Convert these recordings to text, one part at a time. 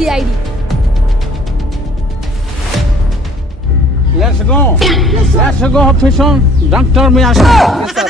CID. Let's go. Let's go, officer. Doctor, may I? Yes, sir.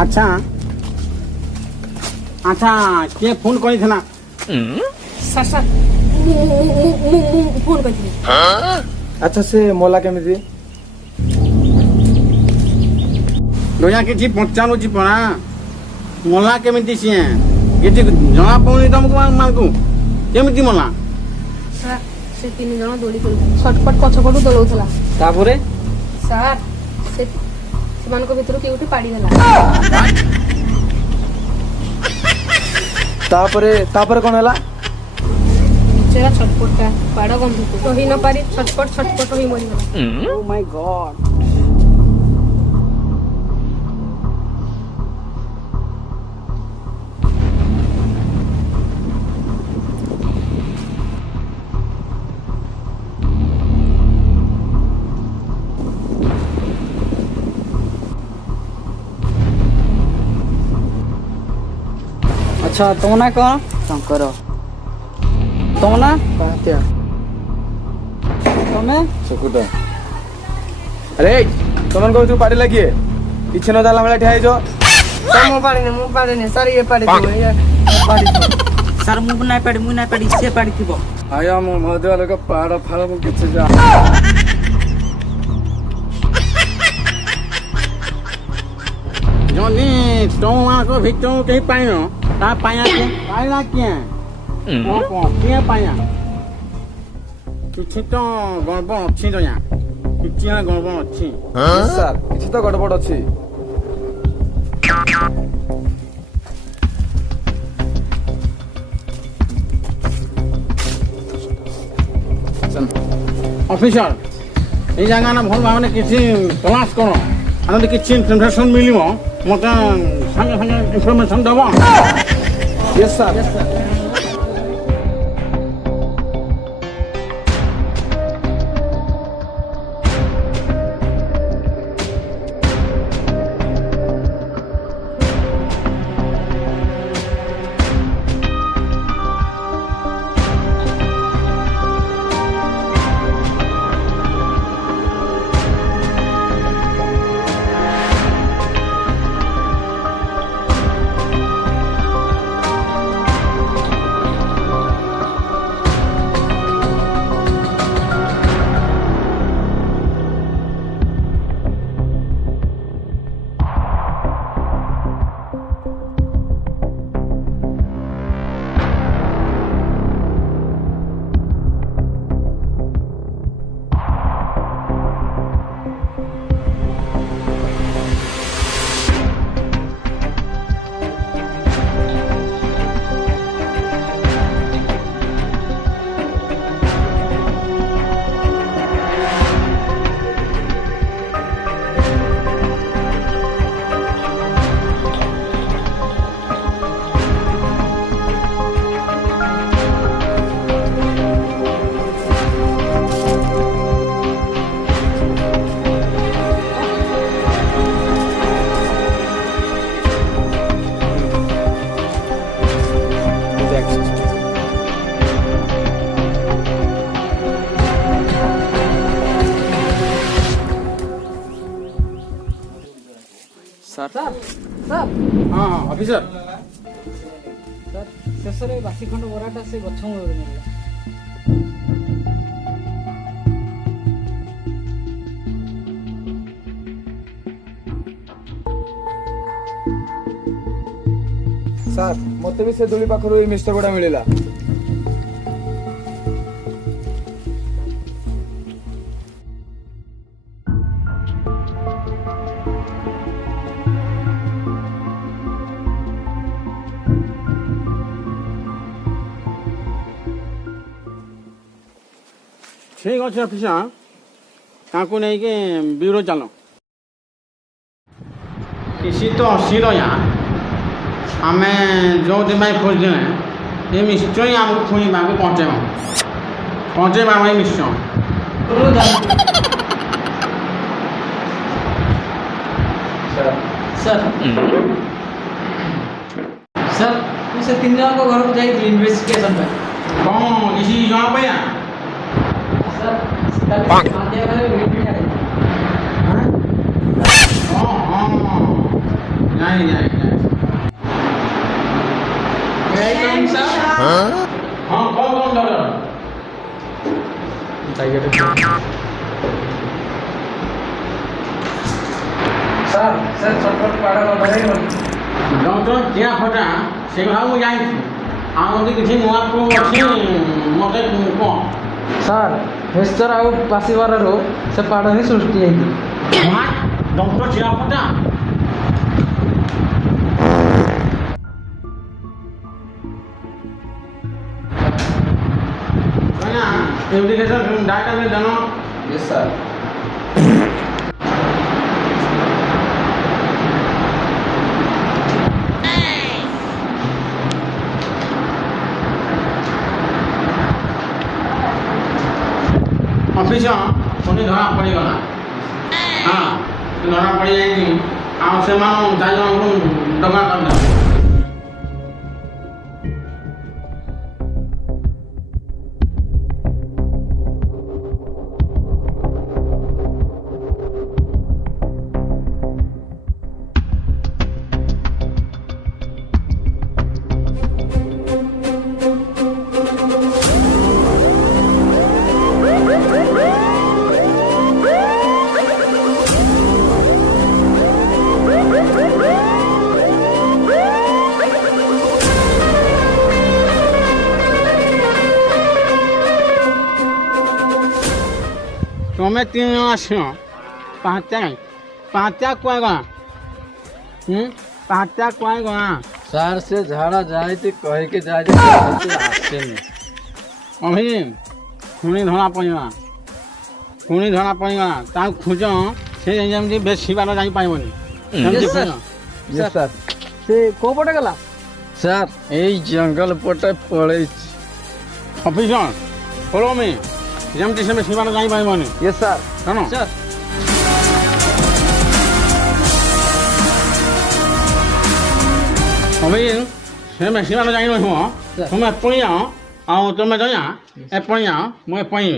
अच्छा अच्छा के फोन କରିଥିଲା ସାର୍ ମୁଁ ଫୋନ୍ କରିଥିଲି। ଆଚ୍ଛା ସେ ମଲା କେମିତି? ଲୋୟା କିଛି ପଚାରୁଛି ପରା ମଲା କେମିତି ସିଏ କିଛି ଜଣା ପଡୁନି ତମକୁ ମାନଙ୍କୁ କେମିତି ମଲା? ସାର୍ ସେ 3 ଜଣ ଦୋଳି ଖେଳୁଥିଲେ ଛଟପଟ ପଛପଟୁ ଦୋଳଉଥିଲା ତାପରେ ସାର୍ ସେମାନଙ୍କ ଭିତରୁ କିଏ ଗୋଟେ ପାଡ଼ିଦେଲା। ତାପରେ କଣ ହେଲା? ବିଚରା ଛଟପଟଟା ପାଡ଼ ଗନ୍ଧକୁ ସହି ନ ପାରି ଛଟପଟ ହୋଇ ମରିଗଲା। ଓ ମାଇ ଗଡ୍। अच्छा तुम ना कौन? ଶଙ୍କର। तुम ना ପାତ୍ୟା। तुम्हें ସୁକୁଟ। ଆରେ ତମେ କହୁଛୁ ପାଡ଼ି ଲାଗିଏ କିଛି ନ ଜାଣିଲା ଭଳିଆ ଠିଆ ହେଇଛ। ମୁଁ ପାଡ଼ିନି ସାର୍ ଇଏ ପାଡ଼ିଥିବ ସାର୍ ମୁଁ ନାଇଁ ପାଡ଼ି ସିଏ ପାଡ଼ିଥିବ। ଆୟା ମୁଁ ମଧୁଆ ଲୋକ ପାହାଡ଼ ଫାଳ ମୁଁ କିଛି ଯା ଯଦି ତମମାନଙ୍କ ଭିତରୁ କେହି ପାଇନ ତା ପାଇନା କିଏ କିଏ ପାଇନା କିଛି ତ ଗଡ଼ବଡ଼ ଅଛି ଦୟା କିଛି ଗଡ଼ବଡ଼ ଅଛି। ସାର୍ କିଛି ତ ଗଡ଼ବଡ଼ ଅଛି। ଅଫିସର এই ଜାଗା ନା ଭଲ ଭାବରେ କିଛି ତଲାସ କର ଆଉ ଯଦି କିଛି ଇନଫର୍ମେସନ ମିଳିବ ମୋତେ ସାଙ୍ଗେ ସାଙ୍ଗେ ଇନଫର୍ମେସନ ଦେବ। Yes sir. Sir sir sir ହଁ ହଁ ଅଫିସର ସାର୍ ଶେଷରେ ବାସି ଖଣ୍ଡ ବରାଟା ସେ ଗଛ ମୂଳରେ ମିଳିଲା। ସାର୍ ମତେ ବି ସେ ଦୋଳି ପାଖରୁ ଏଇ ମିଷ୍ଟର ଗୁଡା ମିଳିଲା। ଠିକ ଅଛି ଅଫିସର ତାଙ୍କୁ ନେଇକି ବ୍ୟୁରୋ ଚାଲ। କିଛି ତ ଅସୁବିଧା या ଆମେ ଯେଉଁଥିପାଇଁ ଖୋଜିଲେ ଏ ନିଶ୍ଚୟ ଆମକୁ ପୁଣି ବାଙ୍କୁ ପହଞ୍ଚେଇବା ଆମେ ନିଶ୍ଚୟ। ସାର୍ ସାର୍ ମୁଁ ସେ 3 ଜଣଙ୍କ ଘରକୁ ଯାଇଥିଲି ଇନଭେଷ୍ଟିଗେସନ ପାଇଁ। କ'ଣ କିଛି ଜଣା ପାଇଲା? ସାର୍ କାଲି ମାଣ୍ଡିଆ ଘରେ ମିଟିଂ ହେଲା। ହଁ ହଁ ଯାଇ ସାର୍ ହଁ କ'ଣ ଡକ୍ଟର? ସାର୍ ସାର୍ ଛଟପଟ ପାଡ଼ ବଢ଼େଇ ଗଲି। ଡକ୍ଟର କିଆ ଫଟା ସେ କଥା ମୁଁ ଜାଣିଛି। ଆଉ ଯଦି କିଛି ନୂଆ ପ୍ରୋ ଅଛି ମୋତେ କୁହ। ସାର୍ ହେସ୍ତର ଆଉ ବାସିବରାରୁ ସେ ପାଡ଼ ହିଁ ସୃଷ୍ଟି ହେଇଛି। ଡକ୍ଟର ଚିରା ଫଟା इन्विटेशन डाटा में देना। Yes sir. ऑफिसर पुणी धरा पड़गला। हाँ धरा पड़ जाए आम से डगा कर तुम्हें 3 जन आस पाँचा कुआ गणा पाँचा कुआ गणा सर से झाड़ा जाए कह के जाए अभी पुणी धरा पड़गला पुणी धरा पड़गला खोज से जमी बेसी बार जापरबनी। Yes sir. ସେ କୋଉ ପଟେ ଗଲା? सर यही जंगल पटे पड़े। ऑफिसर फॉलो मी जमती से बेसी बार जापरबनी। Yes sir. जान सर अभी से बेसी बार जाइन तुम एपणी आओ आउ तुम जाया एपणी आओ मुझे एपणी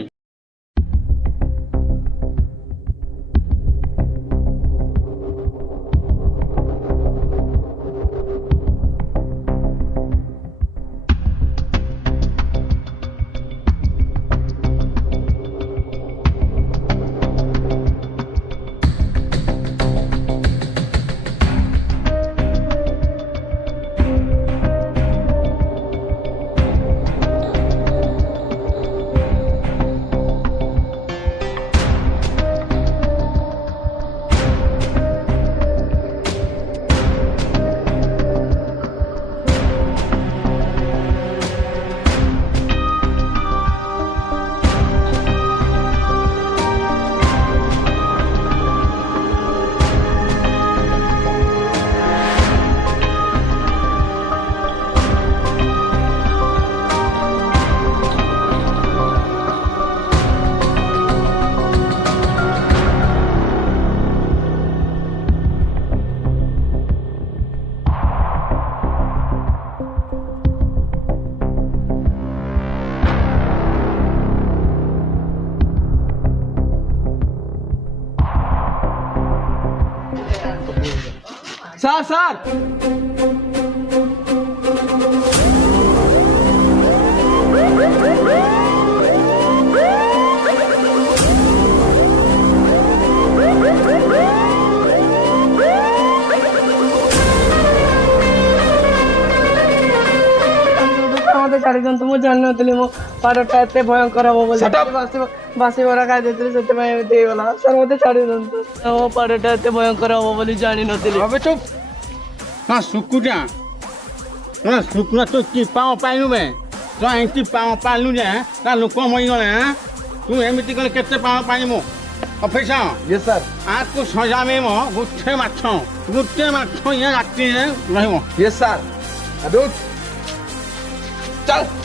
ସାର୍ ସାର୍ ମତେ ଛାଡି ଦିଅନ୍ତୁ ମୁଁ ଜାଣିନଥିଲି ମୋ ପାରଟା ଏତେ ଭୟଙ୍କର ହବ ବୋଲି Shut up! ବାସି ବରା ଖାଇ ଦେଇଥିଲି ସେଥିପାଇଁ ଏମିତି ହେଇଗଲା ସାର୍ ମତେ ଛାଡି ଦିଅନ୍ତୁ ମୋ ପାରଟା ଏତେ ଭୟଙ୍କର ହବ ବୋଲି ଜାଣିନଥିଲି अबे चुप हाँ सुकुटा हाँ सुकुटा तो की पाँव पाइलु बे तो एंटी पाँव पाइलु जे ता लोक मई गले हैं तू एमिति कले केते पाँव पाइल मो ऑफिसर यस सर आपको सजा में मो गुट्ठे माछ ये रात्रि रे रहिमो यस सर अबे उठ चल